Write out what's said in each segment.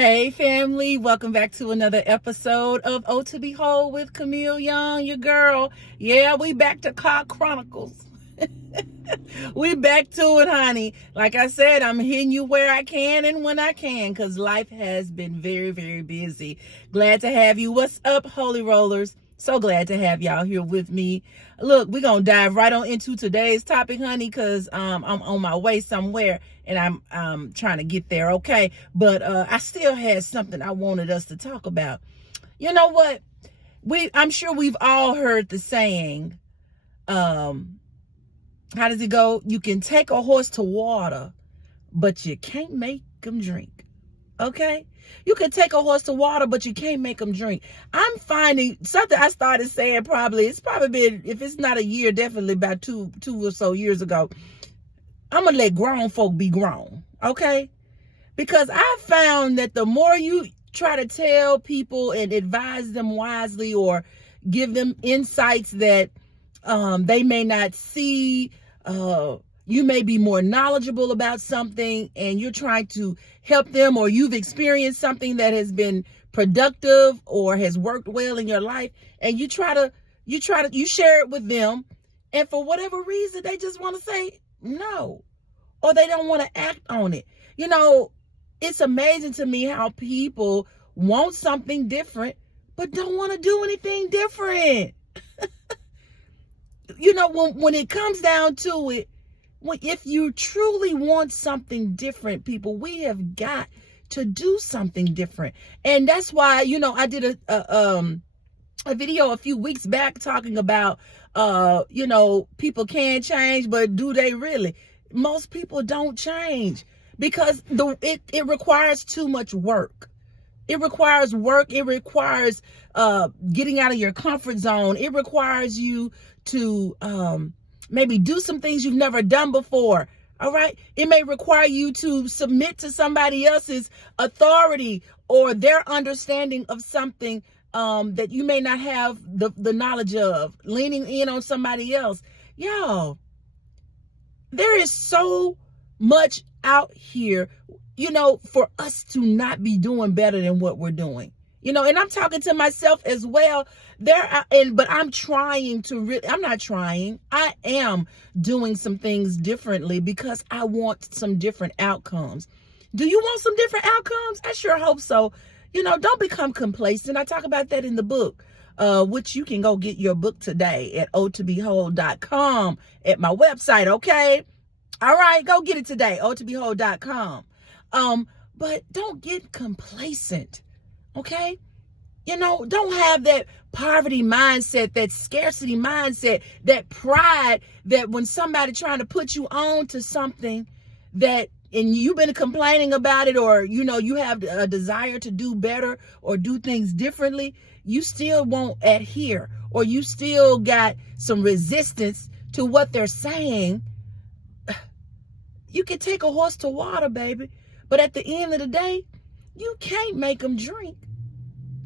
Hey family, welcome back to another episode of OTBW with Camille Young, your girl. Yeah, we back to Car Chronicles. We back to it, honey. Like I said, I'm hitting you where I can and when I can because life has been very, very busy. Glad to have you. What's up, Holy Rollers? So glad to have y'all here with me. Look, we're going to dive right on into today's topic, honey, because I'm on my way somewhere and I'm trying to get there, okay? But I still had something I wanted us to talk about. You know what? I'm sure we've all heard the saying, how does it go? You can take a horse to water, but you can't make him drink. Okay? You can take a horse to water, but you can't make them drink. I'm finding something I started saying it's probably been, if it's not a year, definitely about two or so years ago. I'm going to let grown folk be grown. Okay? Because I found that the more you try to tell people and advise them wisely or give them insights that they may not see, you may be more knowledgeable about something and you're trying to help them, or you've experienced something that has been productive or has worked well in your life, and you share it with them, and for whatever reason they just want to say no, or they don't want to act on it. You know, it's amazing to me how people want something different but don't want to do anything different. You know, when it comes down to it, if you truly want something different, people, we have got to do something different. And that's why, you know, I did a video a few weeks back talking about, you know, people can change, but do they really? Most people don't change because it requires too much work. It requires work. It requires getting out of your comfort zone. It requires you to maybe do some things you've never done before. All right. It may require you to submit to somebody else's authority or their understanding of something that you may not have the knowledge of, leaning in on somebody else. Y'all, there is so much out here, you know, for us to not be doing better than what we're doing. You know, and I'm talking to myself as well. But I'm trying to I am doing some things differently because I want some different outcomes. Do you want some different outcomes? I sure hope so. You know, don't become complacent. I talk about that in the book, which you can go get your book today at OTBW.com at my website. Okay. All right. Go get it today. OTBW.com. But don't get complacent. Okay. You know, don't have that poverty mindset, that scarcity mindset, that pride that when somebody trying to put you on to something and you've been complaining about it, or, you know, you have a desire to do better or do things differently, you still won't adhere, or you still got some resistance to what they're saying. You can take a horse to water, baby, but at the end of the day, you can't make them drink.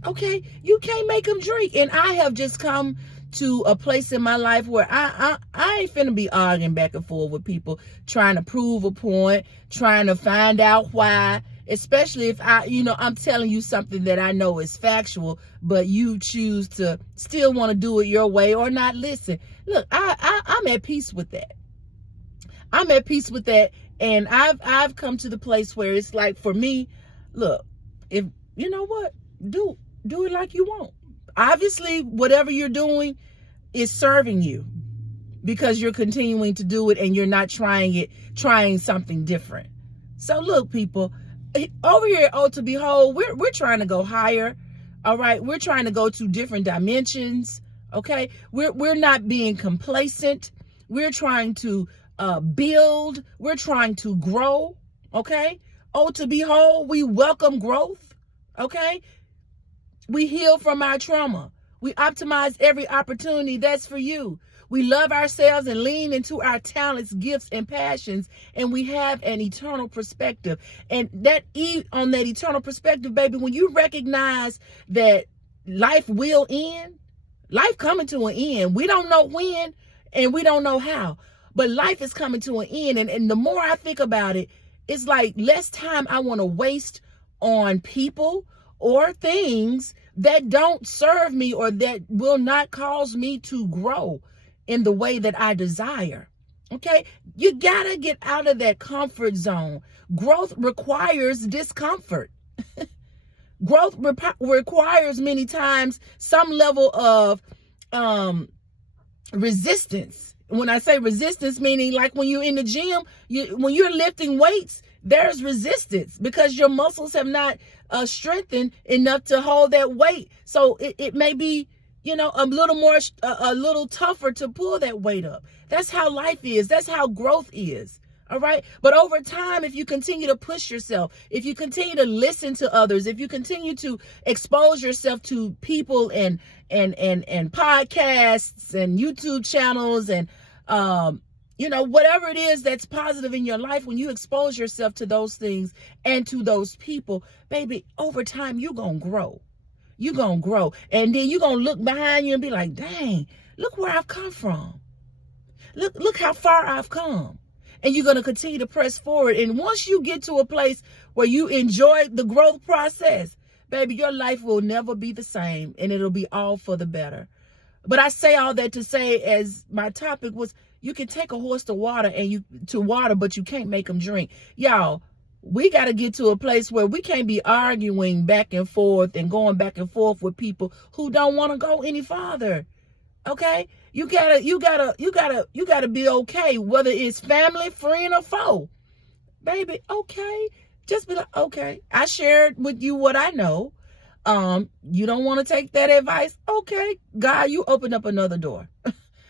Okay, you can't make them drink. And I have just come to a place in my life where I ain't finna be arguing back and forth with people trying to prove a point, trying to find out why, especially if I'm telling you something that I know is factual, but you choose to still want to do it your way or not listen. Look, I'm at peace with that. I'm at peace with that. And I've come to the place where it's like, for me, look, if you know what, do it like you want. Obviously, whatever you're doing is serving you because you're continuing to do it and you're not trying something different. So look, people, over here at OTBW, we're trying to go higher. All right. We're trying to go to different dimensions. Okay. We're not being complacent. We're trying to build. We're trying to grow. Okay. OTBW, we welcome growth. Okay. We heal from our trauma. We optimize every opportunity that's for you. We love ourselves and lean into our talents, gifts, and passions, and we have an eternal perspective. And on that eternal perspective, baby, when you recognize that life will end, life coming to an end. We don't know when and we don't know how, but life is coming to an end. And the more I think about it, it's like less time I want to waste on people or things that don't serve me or that will not cause me to grow in the way that I desire. Okay, you gotta get out of that comfort zone. Growth requires discomfort. Growth requires many times some level of resistance. When I say resistance, meaning like when you're in the gym, when you're lifting weights, there's resistance because your muscles have not strengthened enough to hold that weight. So it may be, a little tougher to pull that weight up. That's how life is. That's how growth is. All right. But over time, if you continue to push yourself, if you continue to listen to others, if you continue to expose yourself to people and podcasts and YouTube channels and, whatever it is that's positive in your life, when you expose yourself to those things and to those people, baby, over time, you're going to grow. You're going to grow. And then you're going to look behind you and be like, dang, look where I've come from. Look how far I've come. And you're going to continue to press forward. And once you get to a place where you enjoy the growth process, baby, your life will never be the same. And it'll be all for the better. But I say all that to say, as my topic was, you can take a horse to water but you can't make them drink. Y'all, we got to get to a place where we can't be arguing back and forth and going back and forth with people who don't want to go any farther. Okay? You gotta be okay, whether it's family, friend, or foe. Baby, okay. Just be like, okay, I shared with you what I know. You don't want to take that advice? Okay, God, you open up another door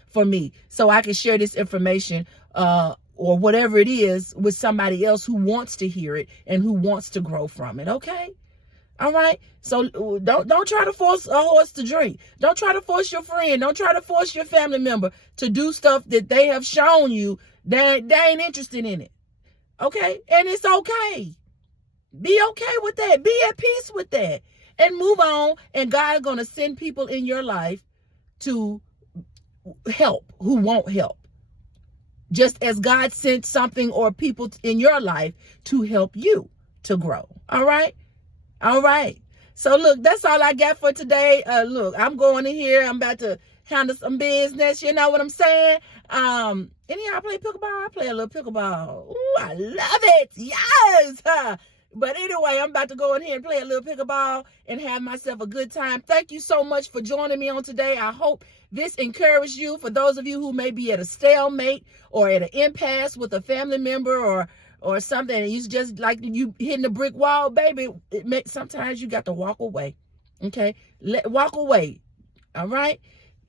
for me so I can share this information or whatever it is with somebody else who wants to hear it and who wants to grow from it. Okay? All right. So don't try to force a horse to drink. Don't try to force your friend. Don't try to force your family member to do stuff that they have shown you that they ain't interested in it. Okay? And it's okay. Be okay with that. Be at peace with that. And move on. And God's going to send people in your life to help who won't help. Just as God sent something or people in your life to help you to grow. All right? All right. So look, that's all I got for today. Look, I'm going in here. I'm about to handle some business. You know what I'm saying? Any of y'all play pickleball? I play a little pickleball. Ooh, I love it. Yes. But anyway, I'm about to go in here and play a little pickleball and have myself a good time. Thank you so much for joining me on today. I hope this encouraged you. For those of you who may be at a stalemate or at an impasse with a family member or something, and you just like you hitting a brick wall, baby, sometimes you got to walk away. Okay? Walk away. All right?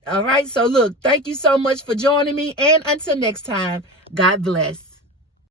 All right. So look, thank you so much for joining me. And until next time, God bless.